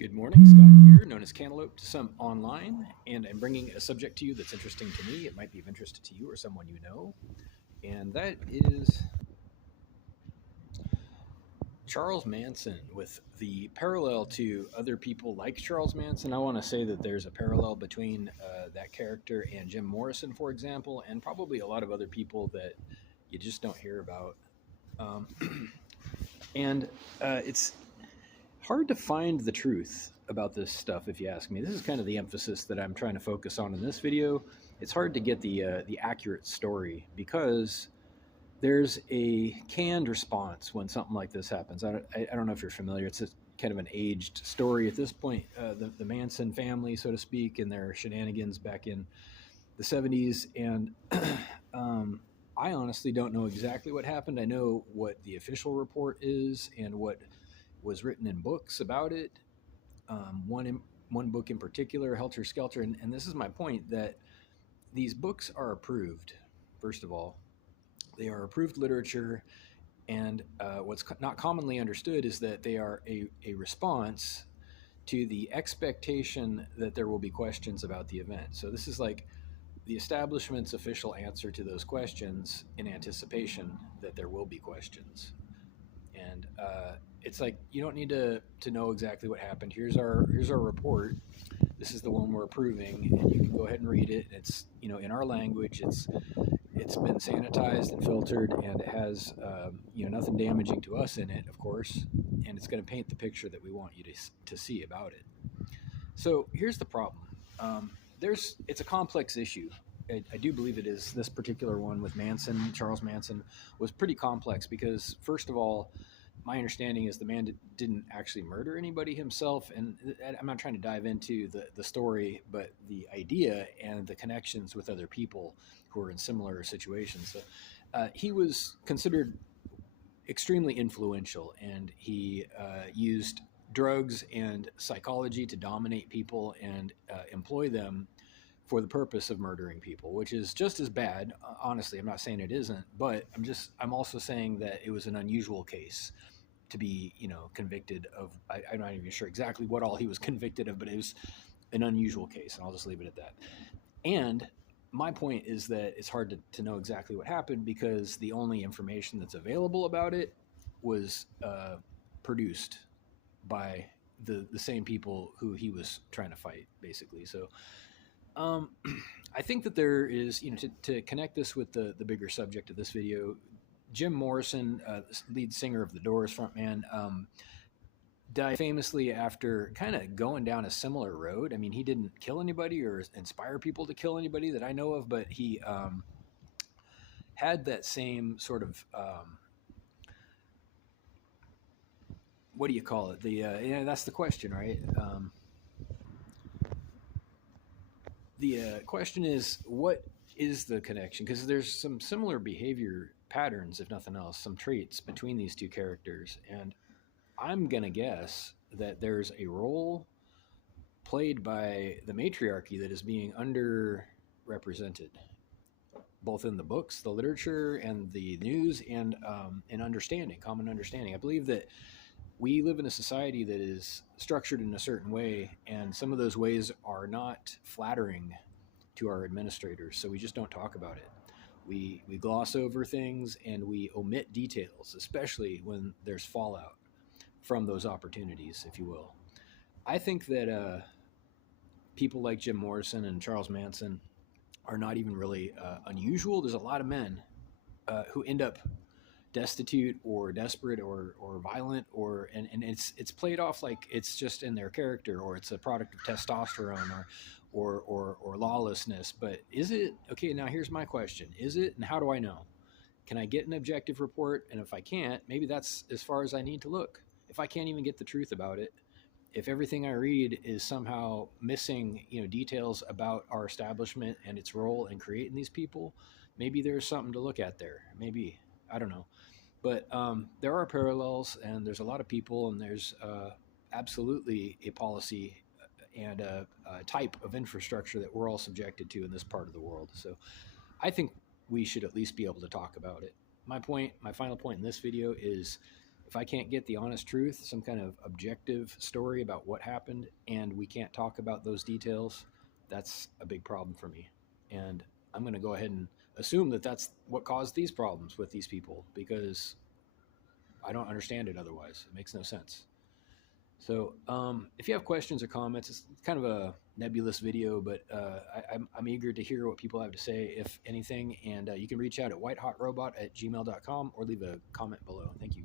Good morning, Scott here, known as Cantaloupe to some online, and I'm bringing a subject to you that's interesting to me. It might be of interest to you or someone you know, and that is Charles Manson. With the parallel to other people like Charles Manson, I want to say that there's a parallel between that character and Jim Morrison, for example, and probably a lot of other people that you just don't hear about. Um, and it's hard to find the truth about this stuff if you ask me. This is kind of the emphasis that I'm trying to focus on in this video. It's hard to get the accurate story because there's a canned response when something like this happens. I don't know if you're familiar. It's a, kind of an aged story at this point. The Manson family, so to speak, and their shenanigans back in the 70s. And I honestly don't know exactly what happened. I know what the official report is and what was written in books about it. One book in particular, Helter Skelter, and this is my point that these books are approved. First of all, they are approved literature, and what's not commonly understood is that they are a response to the expectation that there will be questions about the event. So this is like the establishment's official answer to those questions in anticipation that there will be questions. And it's like you don't need to know exactly what happened. Here's our report. This is the one we're approving, and you can go ahead and read it. It's in our language. It's been sanitized and filtered, and it has nothing damaging to us in it, of course, and it's going to paint the picture that we want you to see about it. So here's the problem. It's a complex issue. I do believe it is. This particular one with Manson, Charles Manson, was pretty complex because, first of all, my understanding is the man didn't actually murder anybody himself. And I'm not trying to dive into the story, but the idea and the connections with other people who are in similar situations. So he was considered extremely influential, and he used drugs and psychology to dominate people and employ them for the purpose of murdering people, which is just as bad. Honestly, I'm not saying it isn't, but I'm also saying that it was an unusual case to be, convicted of. I'm not even sure exactly what all he was convicted of, but it was an unusual case, and I'll just leave it at that. And my point is that it's hard to know exactly what happened because the only information that's available about it was produced by the same people who he was trying to fight, basically. So um, I think that there is, to connect this with the bigger subject of this video, Jim Morrison, lead singer of the Doors, frontman, died famously after kind of going down a similar road. I mean, he didn't kill anybody or inspire people to kill anybody that I know of, but he had that same sort of what do you call it? That's the question, right? The question is, what is the connection? Because there's some similar behavior patterns, if nothing else, some traits between these two characters, and I'm gonna guess that there's a role played by the matriarchy that is being underrepresented, both in the books, the literature, and the news, and in understanding, common understanding. I believe that we live in a society that is structured in a certain way, and some of those ways are not flattering to our administrators, so we just don't talk about it. We gloss over things and we omit details, especially when there's fallout from those opportunities, if you will. I think that people like Jim Morrison and Charles Manson are not even really unusual. There's a lot of men who end up destitute or desperate or violent, and it's played off like it's just in their character, or it's a product of testosterone or lawlessness. But is it? Okay, now here's my question: is it, and how do I know? Can I get an objective report? And if I can't, maybe that's as far as I need to look. If I can't even get the truth about it, if everything I read is somehow missing, details about our establishment and its role in creating these people, maybe there's something to look at there. Maybe, I don't know. But there are parallels, and there's a lot of people, and there's absolutely a policy and a type of infrastructure that we're all subjected to in this part of the world. So I think we should at least be able to talk about it. My final point in this video is, if I can't get the honest truth, some kind of objective story about what happened, and we can't talk about those details, that's a big problem for me. And I'm going to go ahead and assume that that's what caused these problems with these people, because I don't understand it otherwise. It makes no sense. So, if you have questions or comments, it's kind of a nebulous video, but I'm eager to hear what people have to say, if anything. And you can reach out at whitehotrobot@gmail.com or leave a comment below. Thank you.